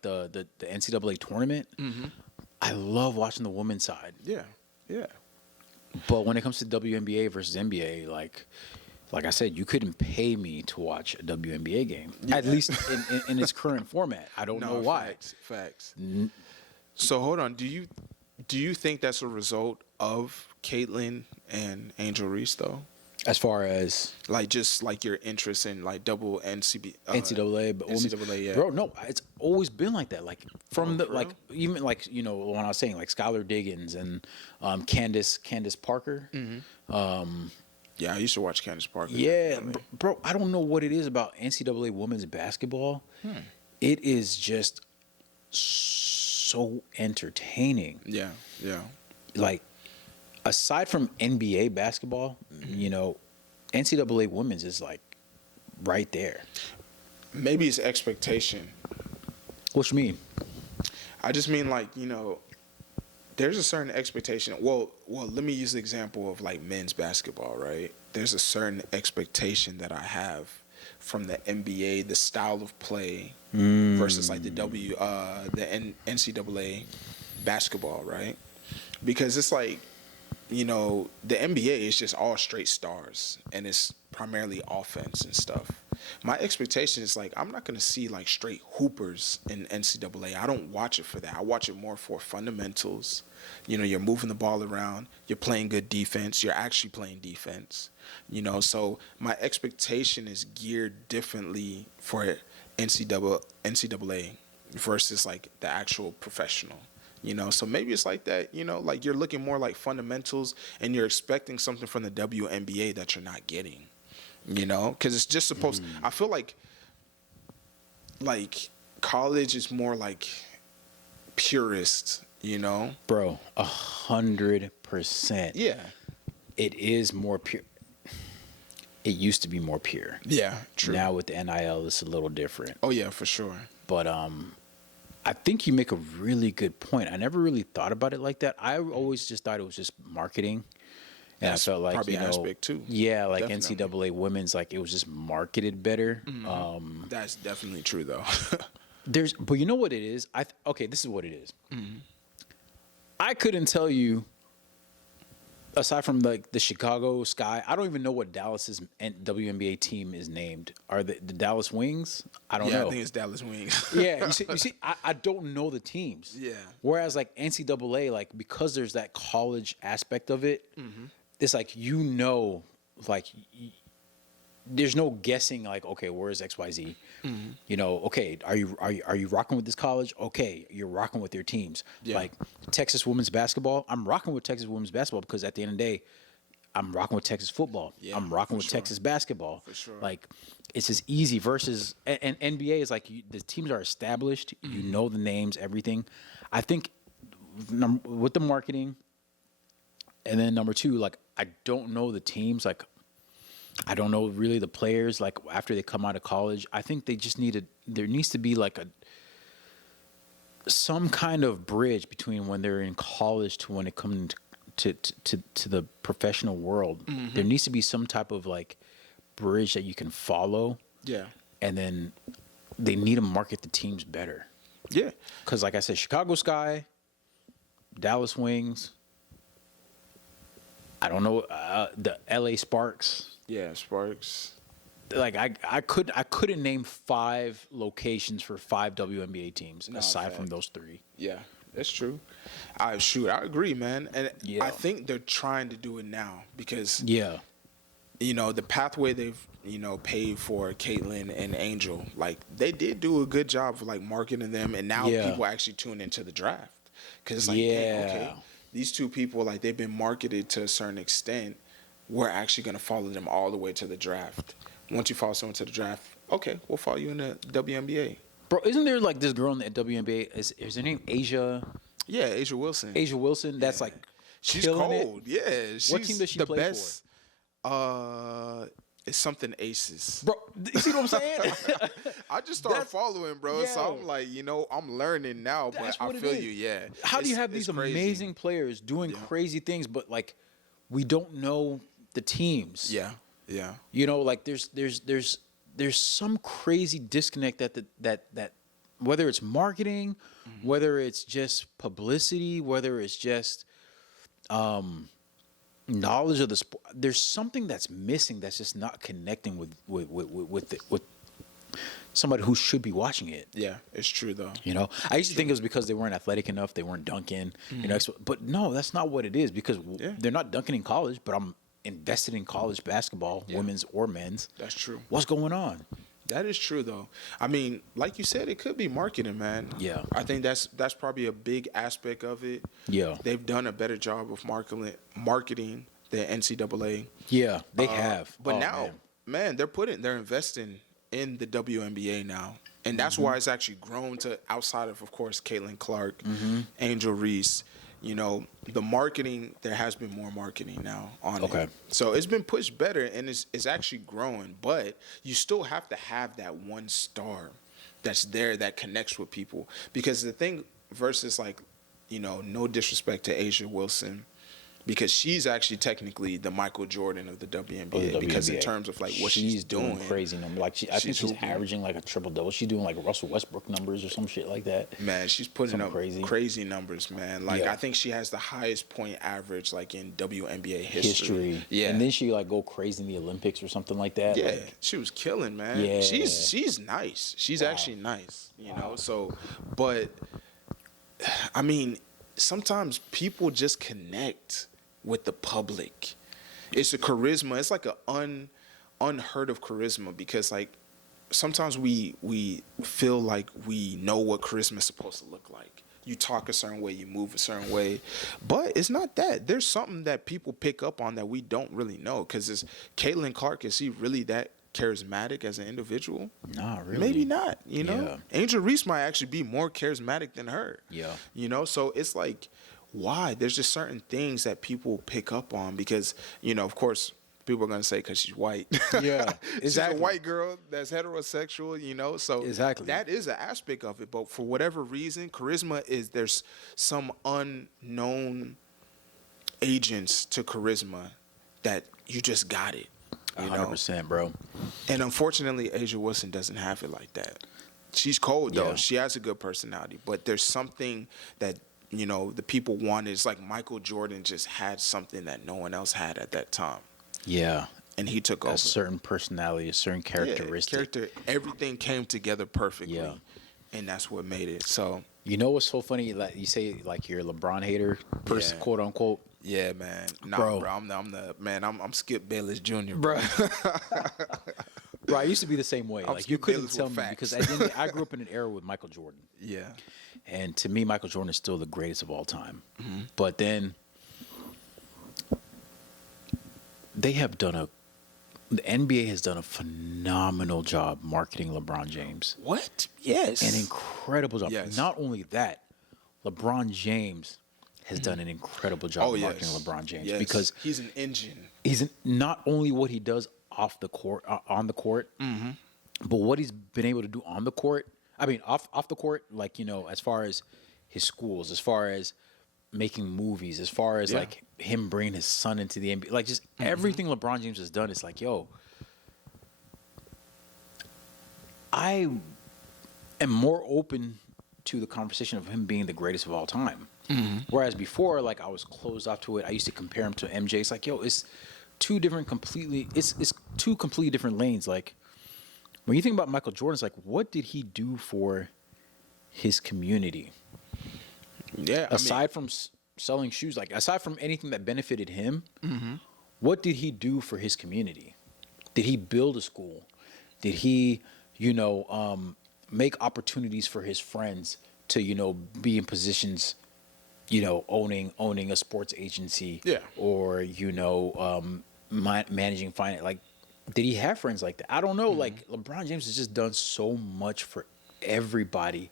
the NCAA tournament, I love watching the women's side. Yeah. But when it comes to WNBA versus NBA, like I said, you couldn't pay me to watch a WNBA game, at least in its current format. I don't know why. Facts. So hold on. Do you think that's a result of Caitlyn and Angel Reese though? As far as Like just like your interest in like double NCAA, but NCAA, yeah. bro, no, it's always been like that. Like from the for like real? even like when I was saying like Skylar Diggins and Candace Parker. Yeah, I used to watch Candace Parker. Yeah, definitely. bro, I don't know what it is about NCAA women's basketball. It is just so entertaining. Yeah, yeah. Like aside from NBA basketball, NCAA women's is like right there. Maybe it's expectation. What you mean? I just mean like, there's a certain expectation. Well, let me use the example of like men's basketball, right? There's a certain expectation that I have from the NBA, the style of play versus like the NCAA basketball, right? Because it's like, the NBA is just all straight stars and it's primarily offense and stuff. My expectation is like I'm not gonna see like straight hoopers in NCAA. I don't watch it for that. I watch it more for fundamentals. You're moving the ball around. You're playing good defense. You're actually playing defense. So my expectation is geared differently for NCAA versus like the actual professional. So maybe it's like that. Like you're looking more like fundamentals and you're expecting something from the WNBA that you're not getting. Because it's just supposed. I feel like college is more like purist. Bro, 100%. Yeah. It is more pure. It used to be more pure. Yeah. True. Now with the NIL, it's a little different. Oh yeah, for sure. But I think you make a really good point. I never really thought about it like that. I always just thought it was just marketing. And That's I felt like probably an aspect too. Yeah, like Definitely. NCAA women's, like it was just marketed better. That's definitely true though. But you know what it is? Okay, this is what it is. I couldn't tell you, aside from like the Chicago Sky, I don't even know what Dallas's WNBA team is named. Are the Dallas Wings? I don't know. I think it's Dallas Wings. Yeah, you see, I don't know the teams. Yeah. Whereas like NCAA, like because there's that college aspect of it, it's like like there's no guessing. Like okay, where's XYZ? Okay, are you rocking with this college? Okay, you're rocking with their teams. Yeah. Like Texas women's basketball, I'm rocking with Texas women's basketball because at the end of the day, I'm rocking with Texas football. Yeah, I'm rocking with sure. Texas basketball. For sure. Like it's just easy versus and NBA is like the teams are established. You know the names, everything. I think with the marketing, and then number two, like I don't know the teams. Like I don't know really the players. Like after they come out of college, I think they just there needs to be like some kind of bridge between when they're in college to when it comes to the professional world. There needs to be some type of like bridge that you can follow. Yeah. And then they need to market the teams better. Yeah. Because like I said, Chicago Sky, Dallas Wings, I don't know, the LA Sparks. Yeah. Sparks. Like I couldn't name 5 locations for 5 WNBA teams aside from those 3. Yeah, that's true. I agree, man. And Yeah. I think they're trying to do it now because Yeah. the pathway they've paved for Caitlyn and Angel, like they did do a good job of like marketing them, and now Yeah. people actually tune into the draft because it's like, Yeah. dang, okay, these two people like they've been marketed to a certain extent. We're actually gonna follow them all the way to the draft. Once you follow someone to the draft, okay, we'll follow you in the WNBA. Bro, isn't there like this girl in the WNBA? Is her name Asia? Yeah, Asia Wilson. Asia Wilson. That's like She's killing it. cold. Yeah, she's What team does she the play best. It's something Aces. Bro, you see what I'm saying? I just started following, bro. So yeah. I'm like, I'm learning now, but That's I what it feel is. you. Yeah. How do you have It's these crazy. amazing players doing crazy things, but like we don't know the teams? Yeah. Yeah. Like there's some crazy disconnect that whether it's marketing, whether it's just publicity, whether it's just knowledge of the sport, there's something that's missing that's just not connecting with somebody who should be watching it. Yeah, it's true though. You know, I used to think it was because they weren't athletic enough, they weren't dunking. You know, but no, that's not what it is. Because they're not dunking in college, but I'm invested in college basketball, women's or men's. That's true. What's going on? That is true though. I mean, like you said, it could be marketing, man. Yeah. I think that's probably a big aspect of it. Yeah. They've done a better job of marketing the NCAA. Yeah, they have. But now, man, they're investing in the WNBA now. And that's why it's actually grown to outside of course, Caitlin Clark, Angel Reese. You know, the marketing, there has been more marketing now on it. So it's been pushed better, and it's actually growing. But you still have to have that one star that's there that connects with people. Because the thing versus, like, you know, no disrespect to Asia Wilson, because she's actually technically the Michael Jordan of the WNBA. Because in terms of like what she's doing, crazy numbers. Like I think she's averaging like a triple double. She's doing like Russell Westbrook numbers or some shit like that. Man, she's putting up crazy numbers, man. Like I think she has the highest point average like in WNBA history. Yeah, and then she like go crazy in the Olympics or something like that. Yeah, like, she was killing, man. Yeah, she's nice. She's actually nice, you know. So, but I mean, sometimes people just connect with the public. It's a charisma. It's like an unheard of charisma, because like sometimes we feel like we know what charisma is supposed to look like. You talk a certain way, you move a certain way, but it's not that. There's something that people pick up on that we don't really know. Because is Caitlin Clark, is she really that charismatic as an individual? Not really. Maybe not. You know, Angel Reese might actually be more charismatic than her. Yeah. You know, so it's like, why? There's just certain things that people pick up on because, you know, of course, people are going to say because she's white. Yeah, exactly. She's a white girl that's heterosexual, you know, so that is an aspect of it. But for whatever reason, charisma is, there's some unknown agents to charisma that you just got it. 100%, bro. And unfortunately, Asia Wilson doesn't have it like that. She's cold, though. She has a good personality. But there's something that, you know, the people wanted. It's like Michael Jordan just had something that no one else had at that time. Yeah. And he took over. A certain personality, a certain characteristic. Everything came together perfectly. Yeah. And that's what made it. So, you know what's so funny? Like you say, like you're a LeBron hater, quote unquote. Yeah, man. Nah, bro. I'm Skip Bayless Jr., bro. Bro, I used to be the same way. Like you couldn't tell me because I grew up in an era with Michael Jordan. Yeah. And to me, Michael Jordan is still the greatest of all time. But then the NBA has done a phenomenal job marketing LeBron James. What? Yes. An incredible job. Yes. Not only that, LeBron James has done an incredible job marketing LeBron James because he's an engine. He's not only what he does off the court, on the court, but what he's been able to do on the court. I mean, off the court, like, you know, as far as his schools, as far as making movies, as far as like him bringing his son into the NBA, like just everything LeBron James has done. It's like, yo, I am more open to the conversation of him being the greatest of all time. Whereas before, like I was closed off to it. I used to compare him to MJ. It's like, yo, it's two completely different lanes. Like when you think about Michael Jordan, it's like, what did he do for his community? Yeah. Aside from selling shoes, like aside from anything that benefited him, what did he do for his community? Did he build a school? Did he, you know, make opportunities for his friends to, you know, be in positions, you know, owning a sports agency, or, you know, managing finance? Like, did he have friends like that? I don't know. Like, LeBron James has just done so much for everybody.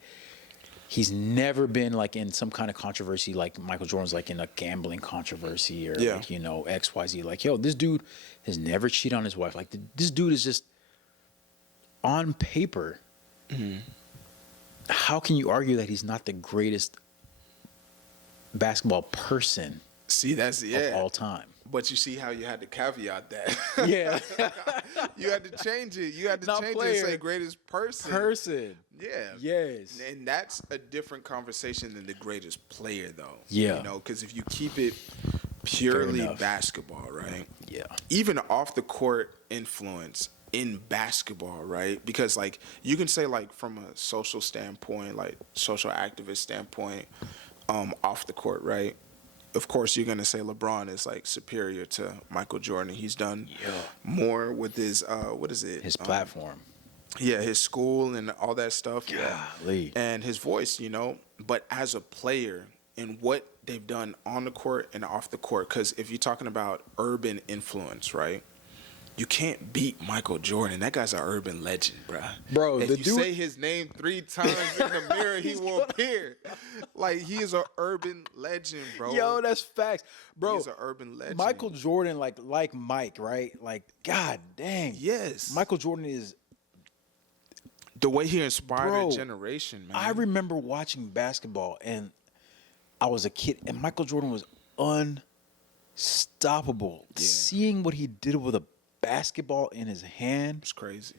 He's never been like in some kind of controversy like Michael Jordan's, like in a gambling controversy or like, you know, XYZ. Like, yo, this dude has never cheated on his wife. Like, this dude is just on paper. How can you argue that he's not the greatest basketball person? See, that's of all time. But you see how you had to caveat that. Yeah. You had to change it. You had to change it and say greatest person. Yeah. Yes. And that's a different conversation than the greatest player, though. Yeah. You know, because if you keep it purely basketball, right? Yeah. Even off the court influence, in basketball, right? Because like you can say like from a social standpoint, like social activist standpoint, off the court, right? Of course, you're gonna say LeBron is like superior to Michael Jordan. He's done more with his what is it? His platform. Yeah, his school and all that stuff. Golly. And his voice, you know. But as a player and what they've done on the court and off the court, because if you're talking about urban influence, right? You can't beat Michael Jordan. That guy's an urban legend, Bro, if you say his name 3 times in the mirror, he will appear. Like, he is an urban legend, bro. Yo, that's facts. Bro, he's an urban legend. Michael Jordan, like Mike, right? Like, god dang. Yes. Michael Jordan is... The way he inspired a generation, man. I remember watching basketball, and I was a kid, and Michael Jordan was unstoppable. Yeah. Seeing what he did with a basketball in his hand, it's crazy.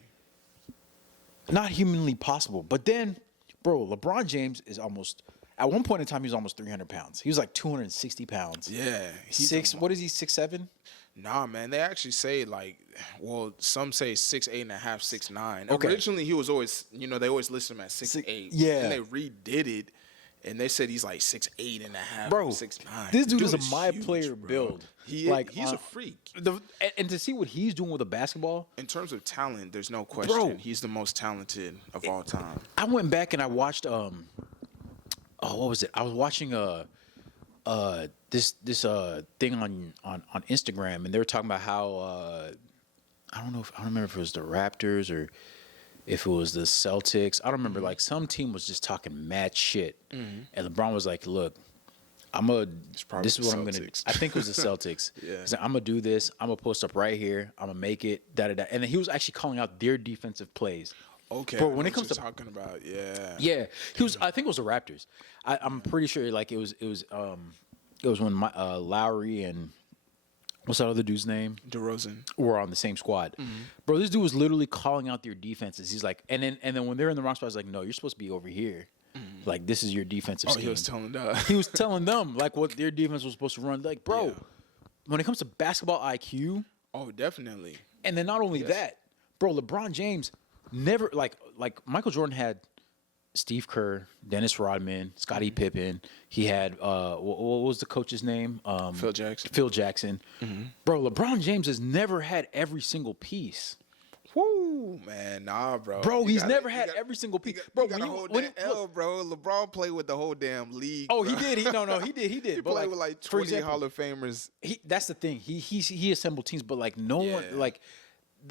Not humanly possible. But then, bro, LeBron James is almost, at one point in time, he was almost 300 pounds. He was like 260 pounds. Yeah. What is he, 6'7"? Nah, man. They actually say like, well, some say 6'8" and a half, 6'9". Okay. Originally, he was always, you know, they always listed him at 6'8". Yeah. And they redid it. And they said he's like 6'8" and a half, bro, 6'9". This dude is a my huge, player bro. build. He's a freak. And to see what he's doing with a basketball. In terms of talent, there's no question. Bro, he's the most talented of all time. I went back and I watched what was it? I was watching this thing on Instagram, and they were talking about how I don't remember if it was the Raptors or if it was the Celtics. I don't remember. Like, some team was just talking mad shit, and LeBron was like, "Look, this is what I'm gonna. I think it was the Celtics. Yeah. He's like, I'm gonna do this. I'm gonna post up right here. I'm gonna make it. Da da da. And then he was actually calling out their defensive plays. Okay, but when it comes to talking about, he was. I think it was the Raptors. I'm pretty sure. Like, it was when Lowry and what's that other dude's name? DeRozan. Were on the same squad. Bro, this dude was literally calling out their defenses. He's like, and then when they're in the wrong spot, he's like, no, you're supposed to be over here. Like, this is your defensive scheme. He was telling them. He was telling them like what their defense was supposed to run. Like, bro, when it comes to basketball IQ, oh, definitely. And then not only that, bro, LeBron James never like Michael Jordan had Steve Kerr, Dennis Rodman, Scottie Pippen. He had what was the coach's name? Phil Jackson. Phil Jackson. Bro, LeBron James has never had every single piece. Woo, man, nah, bro. Bro, he's never had every single piece. Bro, bro. LeBron played with the whole damn league. Oh, bro. he did. He did. He played with like 20 Hall of Famers. That's the thing. He assembled teams, but like no one like.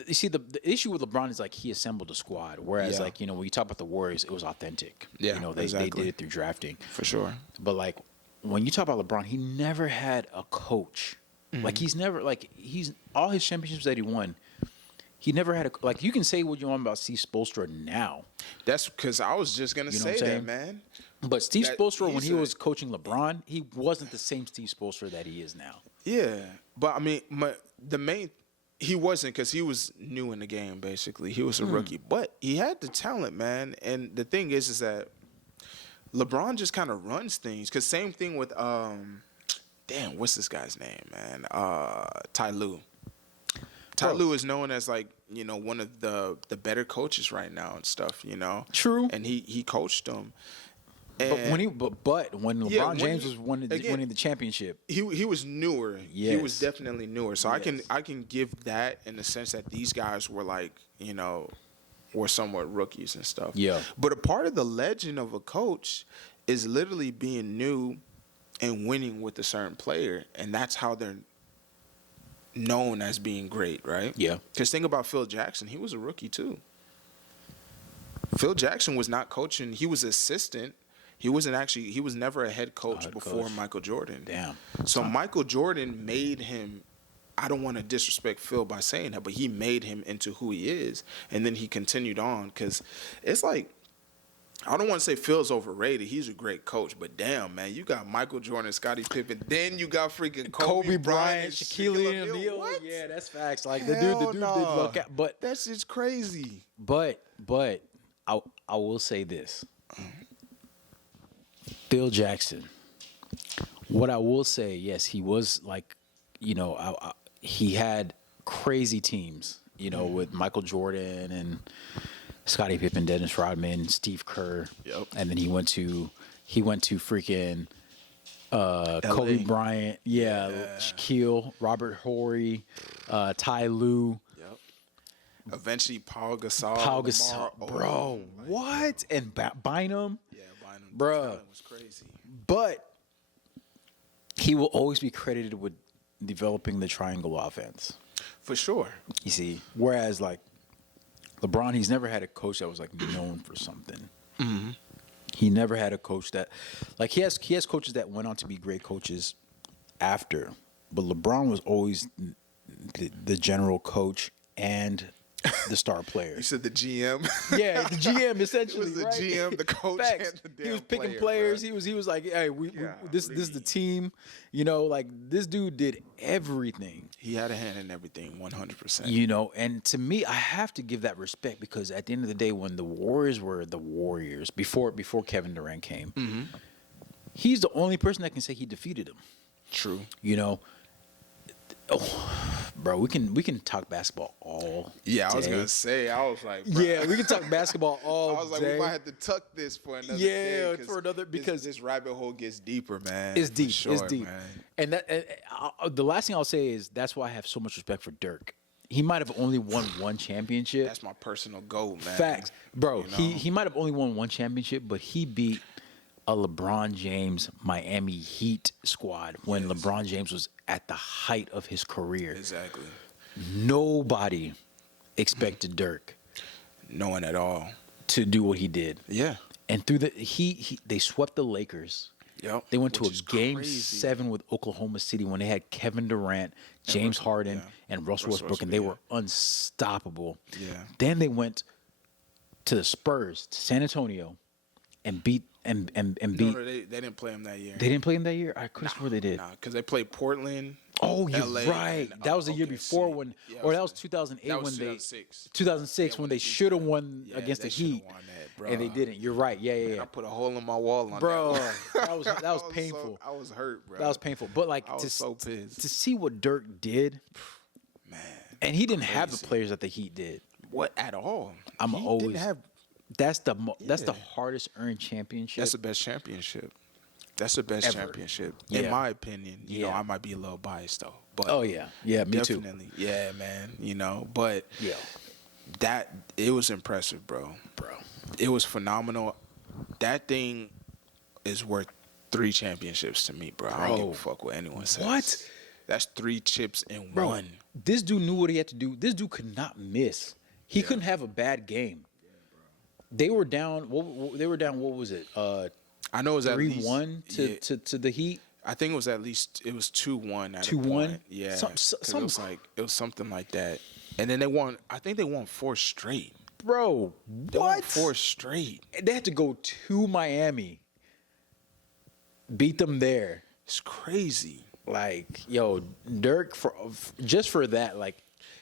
You see, the issue with LeBron is like he assembled a squad, whereas like, you know, when you talk about the Warriors, it was authentic. Yeah, you know, they did it through drafting for sure. But like when you talk about LeBron, he never had a coach. Like he's all his championships that he won. He never had like, you can say what you want about Steve Spoelstra now. That's because I was just gonna say that, man. But Steve Spoelstra, when he was coaching LeBron, he wasn't the same Steve Spoelstra that he is now. Yeah, but I mean, he wasn't, because he was new in the game. Basically, he was a rookie, but he had the talent, man. And the thing is that LeBron just kind of runs things. Because same thing with what's this guy's name, man? Ty Lue. Ty Lue is known as, like, you know, one of the better coaches right now and stuff, you know. True. And he coached them. But when LeBron James was winning the championship, he was newer. Yes. He was definitely newer. So I can give that in the sense that these guys were, like, you know, were somewhat rookies and stuff. Yeah. But a part of the legend of a coach is literally being new and winning with a certain player, and that's how they're known as being great, right? Yeah. Because think about Phil Jackson. He was a rookie too. Phil Jackson was not coaching. He was assistant. He was never a head coach before Michael Jordan. Damn. So Michael Jordan made him, I don't want to disrespect Phil by saying that, but he made him into who he is. And then he continued on, because it's like, I don't want to say Phil's overrated. He's a great coach, but damn, man, you got Michael Jordan, Scottie Pippen, then you got freaking Kobe Bryant, Shaquille O'Neal. Yeah, that's facts. Like the dude did look at, but that's just crazy. But I will say this. Phil Jackson. What I will say, yes, he was like, you know, he had crazy teams you know, with Michael Jordan and Scottie Pippen, Dennis Rodman, Steve Kerr. Yep. And then he went to freaking Kobe LA. Bryant, Shaquille, Robert Horry, Ty Lue. Yep. Eventually, Paul Gasol. Pau Gasol, bro, what? And Bynum, Yeah, Bynum. Bruh. Talent was crazy. but he will always be credited with developing the triangle offense. For sure. You see, whereas like LeBron, he's never had a coach that was like known for something. Mm-hmm. He never had a coach that, like, he has coaches that went on to be great coaches after, but LeBron was always the general coach and the star player. You said the GM. Yeah, the GM essentially. He was the right? GM, the coach, Facts. and the damn He was picking player, players. bro. He was like, hey, this is the team. You know, like this dude did everything. He had a hand in everything, 100%. You know, and to me, I have to give that respect because at the end of the day, when the Warriors were the Warriors before Kevin Durant came, Mm-hmm. he's the only person that can say he defeated them. True. You know, bro, we can talk basketball all. Yeah, I was day. gonna say. I was like, bro. Yeah, we can talk basketball all I was like, day. we might have to tuck this for another Yeah, day. for another- because this rabbit hole gets deeper, man. It's For deep. sure, It's deep. man. And the last thing I'll say is that's why I have so much respect for Dirk. He might have only won one championship. That's my personal goal, man. Facts, bro. You know? He might have only won one championship, but he beat a LeBron James Miami Heat squad when LeBron James was at the height of his career. Exactly. Nobody expected Dirk No one at all. to do what he did. Yeah. And through they swept the Lakers. Yep. They went to Which a is game crazy. 7 with Oklahoma City when they had Kevin Durant, James Russell, Harden, yeah. and Russell Russell Westbrook, and they Westbrook, were unstoppable. Yeah. Then they went to the Spurs, to San Antonio, and beat and beat. No, they didn't play him that year. They didn't play him that year. I could have swore they did. Nah, because they played Portland. Oh, you're LA, right. and, That was the year OKC. before when, Yeah, or that was 2008 that was when 2006. 2006 Yeah, when when they they beat should have them. won Yeah, against the they shoulda Heat, won that, and they bruh. didn't. You're right. Yeah, yeah, Man, yeah. I put a hole in my wall on Bro, that. that was I painful. I was hurt, bro. That was painful. But like I was so pissed. to see what Dirk did, Man, and he didn't have the crazy. players that the Heat did. what at all? I'm He always didn't have. that's the that's the Yeah. hardest earned championship. That's the best championship. That's the best Ever. championship, Yeah. in my opinion. You know, Yeah. I might be a little biased though, but Oh yeah, yeah, me too. definitely, yeah, man. You know, but Yeah, that it was impressive, bro. It was phenomenal. That thing is worth 3 championships to me, bro. I don't give Bro. a fuck what anyone says. What? That's 3 chips in bro. one. This dude knew what he had to do. This dude could not miss. He couldn't have a bad game. They were down. They were down. What was it? I know it was at least 3-1 yeah, to the Heat. I think it was at least 2-1 at 2-1? a point. Yeah, Some- 'cause some- it was something like that. And then they won. I think they won 4 straight. Bro, They won what? 4 straight. They had to go to Miami, beat them there. It's crazy. Like, yo, Dirk just for that. Like,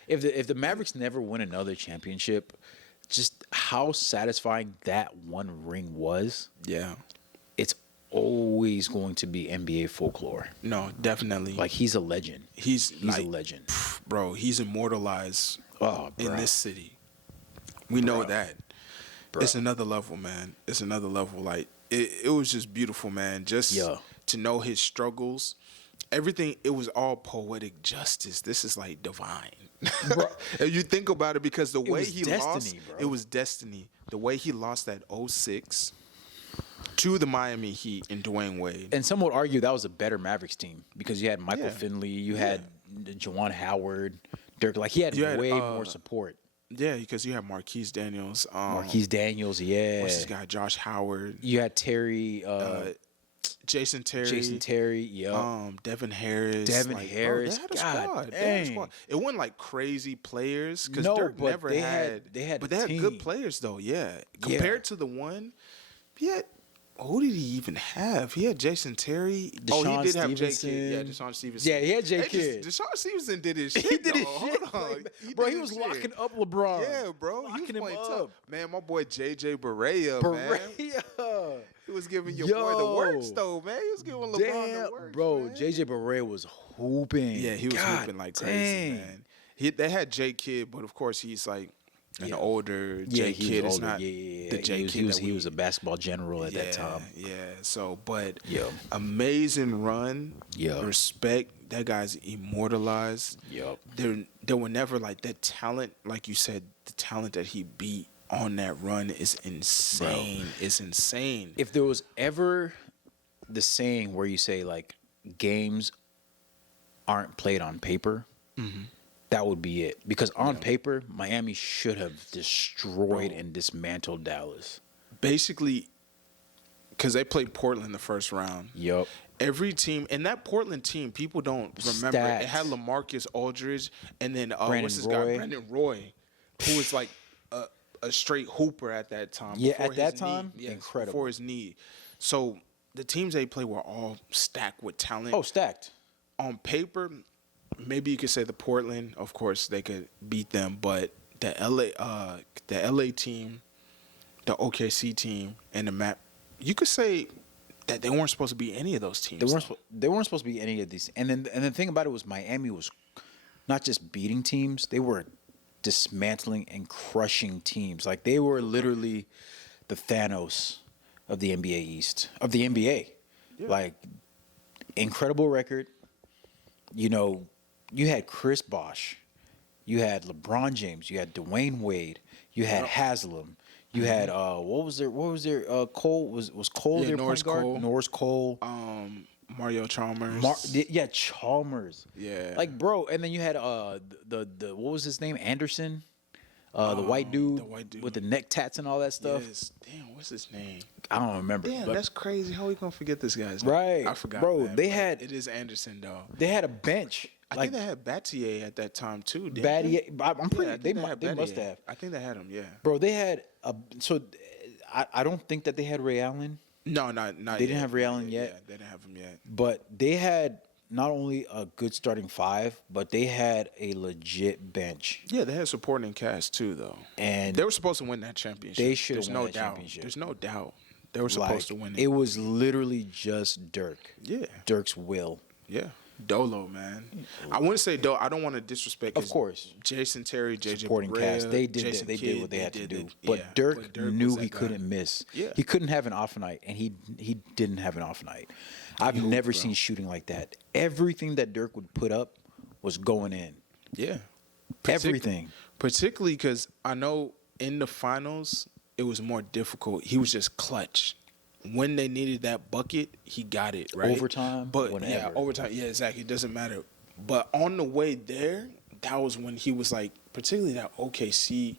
if the Mavericks never win another championship, just how satisfying that one ring was. Yeah. It's always going to be NBA folklore. No, definitely. Like, he's a legend. he's a like, legend. bro. He's immortalized Oh, in bro. this city. We know Bro. that. Bro. It's another level, man. It's another level. Like it was just beautiful, man. Just Yeah. to know his struggles, everything. It was all poetic justice. This is like divine. Bro. If you think about it, because the way was he destiny, lost, bro. it was destiny. The way he lost that 06 to the Miami Heat and Dwayne Wade. And some would argue that was a better Mavericks team because you had Michael Yeah. Finley, you had Juwan Howard, Dirk. Like, he had, You had, way more support. Yeah, because you have Marquise Daniels. Marquise Daniels, yeah. What's this guy? Josh Howard. You had Terry, Jason Terry. Jason Terry, yeah. Devin Harris. Devin Harris, Bro, they had a God squad. They had a dang. squad. It wasn't like crazy players because No, Dirk but never they had. had but a they had team. good players though. Yeah, compared to the one, he had. Who did he even have? He had Jason Terry. He Deshaun did have J. Stevenson. Kidd. Yeah, Deshaun Stevenson. Yeah, he had J. They Kidd. Deshaun Stevenson did his shit. He did his though. shit. Hold on. Bro, did he his was shit. locking up LeBron. Yeah, bro. He was Locking him playing up. tough. Man, my boy JJ Barea, man. Barea. He was giving your boy the works, Yo. though, man. He was giving LeBron Damn, the works, bro. man. JJ Barea was hooping. Yeah, he was God hooping like crazy, dang. man. They had J Kidd, but of course he's like an Yeah. older Yeah, J he Kidd was is older. not Yeah. the J Kidd He was a basketball general at that time. Yeah. So, but Yeah. amazing run. Yeah. Respect. That guy's immortalized. Yep. There were never like that talent, like you said, the talent that he beat on that run is insane. Bro. It's insane. If there was ever the saying where you say like games aren't played on paper, that would be it. Because on paper, Miami should have destroyed and dismantled Dallas. Basically, because they played Portland the first round. Yep. Every team, and that Portland team, people don't remember. Stats. It had LaMarcus Aldridge, and then what's his Roy. guy, Brandon Roy, who was like a straight hooper at that time. Yeah, before at that his knee. time, Yes, incredible. before his knee. So the teams they play were all stacked with talent. Oh, stacked. On paper, maybe you could say the Portland, of course, they could beat them, but the LA team, the OKC team, and the map, you could say that they weren't supposed to be any of those teams. They weren't supposed to be any of these. And the thing about it was Miami was not just beating teams, they were dismantling and crushing teams. Like they were literally the Thanos of the NBA East, of the NBA. Yeah. Like incredible record. You know, you had Chris Bosh, you had LeBron James, you had Dwayne Wade, you had Haslam, you had what was their Cole was Cole their Norris point guard? Cole. Norris Cole. Mario Chalmers. Chalmers. Yeah. Like bro, and then you had the what was his name? Anderson? The white dude with the neck tats and all that stuff. Yes. Damn, what's his name? I don't remember. Damn, but that's crazy. How we gonna forget this guy's name? Right. I forgot. Bro, man, they but had- it is Anderson though. they had a bench. I Like think they had Battier at that time too. didn't they? Battier. I'm pretty. Yeah, I they think had must Battier. have. I think they had him. Yeah. Bro, they had a so. I don't think that they had Ray Allen, No, not. They didn't yet. have Ray Not Allen yet? Yeah, they didn't have him yet. but they had not only a good starting five, but they had a legit bench. Yeah, they had supporting cast too, though. And They were supposed to win that championship. They should have There's won no that doubt. championship. There's no doubt. They were supposed to win it. It was literally just Dirk. Yeah. Dirk's will. Yeah. Dolo, man. I wouldn't say Dolo. I don't want to disrespect. Of his- course. Jason Terry, JJ Supporting Barea, cast. They did Jason they Kidd, did what they had to did do. it. But Yeah, Dirk was knew that he guy. couldn't miss. Yeah. He couldn't have an off night, and he didn't have an off night. I've never seen shooting like that. Everything that Dirk would put up was going in. Yeah. Everything. Particularly because I know in the finals it was more difficult. He was just clutch. When they needed that bucket, he got it, right? Overtime, But yeah, whenever. overtime. Yeah, exactly. It doesn't matter. But on the way there, that was when he was like, particularly that OKC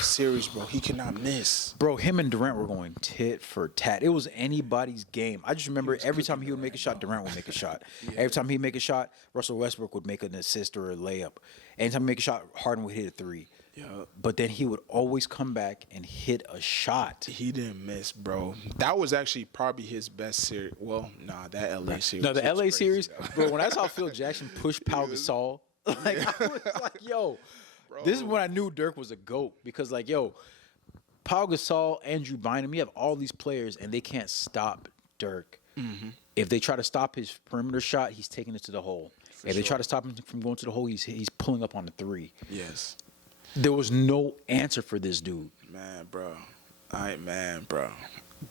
series, bro. He could not miss. Bro, him and Durant were going tit for tat. It was anybody's game. I just remember every time he would make a shot, Durant would make a shot. Every time he'd make a shot, Russell Westbrook would make an assist or a layup. Anytime he make a shot, Harden would hit a three. Yeah. But then he would always come back and hit a shot. He didn't miss, bro. That was actually probably his best series. Well, nah, that LA series. No, the was LA crazy, series, though. bro, when I saw Phil Jackson push Pau Gasol, like, I was like, yo, this is when I knew Dirk was a GOAT. Because, like, yo, Pau Gasol, Andrew Bynum, you have all these players, and they can't stop Dirk. If they try to stop his perimeter shot, he's taking it to the hole. If they try to stop him from going to the hole, he's pulling up on the three. Yes. There was no answer for this dude. Man, bro. Bro.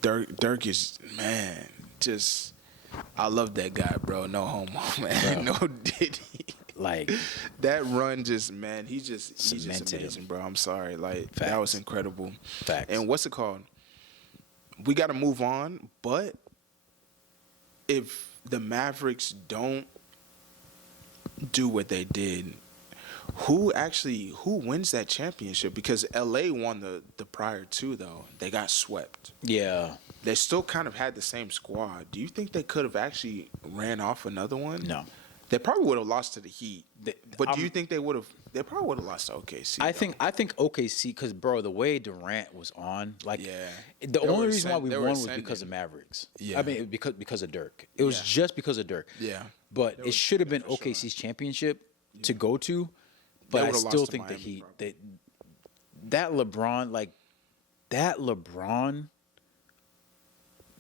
Dirk is, man, just, I love that guy, bro. No homo, man. No Diddy. Like, That run just, man, he's just Cemented amazing, him. bro. I'm sorry. Like, Facts. that was incredible. Facts. And what's it called? We got to move on, but if the Mavericks don't do what they did, who wins that championship? Because LA won the prior two, though. They got swept. yeah, They still kind of had the same squad. Do you think they could have actually ran off another one? no. They probably would have lost to the Heat. But do I'm- you think they would have? They probably would have lost to OKC. I though. think OKC, because bro, the way Durant was on, like, Yeah. the They only were reason why we they won were was ascending. because of Mavericks. Yeah. I mean because of Dirk. It was Yeah. just because of Dirk. Yeah. But They it were- should have been for sure. OKC's championship to go to. But I would've still lost to think the Miami, Heat probably. that LeBron,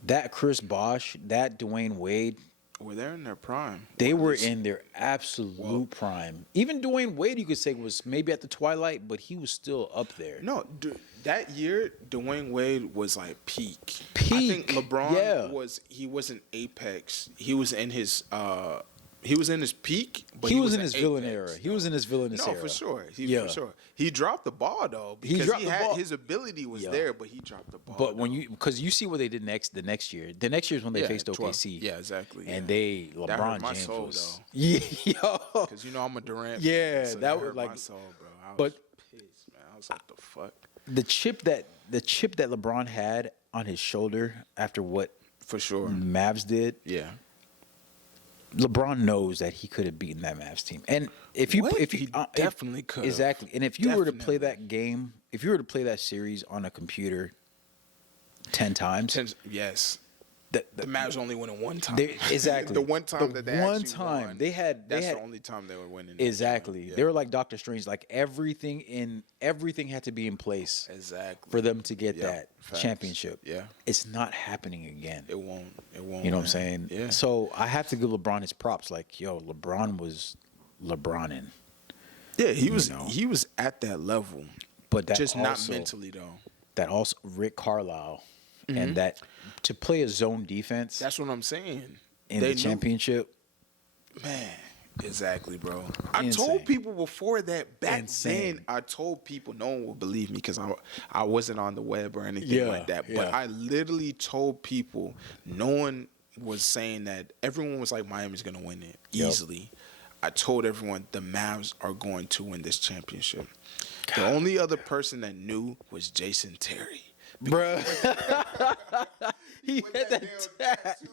that Chris Bosh, that Dwayne Wade. Were they in their prime? They were in their absolute prime. Even Dwayne Wade, you could say, was maybe at the twilight, but he was still up there. No, that year Dwayne Wade was like peak. Peak. I think LeBron was in apex. He was in his peak, but he was in his villain era. He was in his villainous era. No, for sure. For sure. He dropped the ball though because his ability was there, but he dropped the ball. But because you see what they did the next year. The next year is when they faced OKC. Yeah, exactly. And LeBron that hurt my James soul, was though. Because I'm a Durant. Yeah, fan, so that hurt was like my soul, bro. I but was pissed, man. I was like, the fuck. The chip that LeBron had on his shoulder after what for sure Mavs did. Yeah. LeBron knows that he could have beaten that Mavs team, and if you definitely could exactly, and if you were to play that game, if you were to play that series on a computer 10 times, yes, the Mavs only win it one time. Exactly, the one time that they one actually time won, they had the only time they were winning. Exactly, Yeah. They were like Doctor Strange, like everything had to be in place exactly for them to get that Facts. Championship. Yeah, it's not happening again. It won't. You know what I'm saying? Yeah. So I have to give LeBron his props. Like, yo, LeBron was LeBronin. Yeah, he was. He was at that level, but that just also, not mentally though. That also Rick Carlisle, and that to play a zone defense. That's what I'm saying. In the championship, man. Exactly, bro. I told people before that back then. I told people no one would believe me because I wasn't on the web or anything like that. But I literally told people no one was saying that. Everyone was like Miami's gonna win it easily. I told everyone the Mavs are going to win this championship. The only other person that knew was Jason Terry. Bruh. He had that tattoo.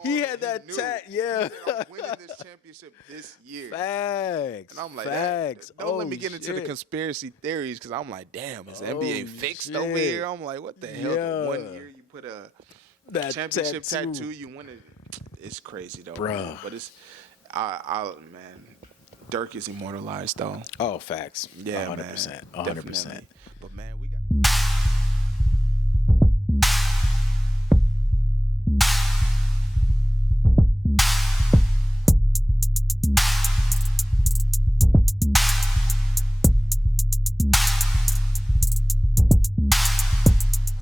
He had that tat, yeah. I'm winning this championship this year. Facts. And I'm like, facts. Don't let me get into the conspiracy theories because I'm like, damn, is the NBA fixed over here? I'm like, what the hell? The 1 year you put a championship tattoo, you win it. It's crazy though, bro. But it's, man, Dirk is immortalized though. Oh, facts. Yeah, 100%. 100%. But man, we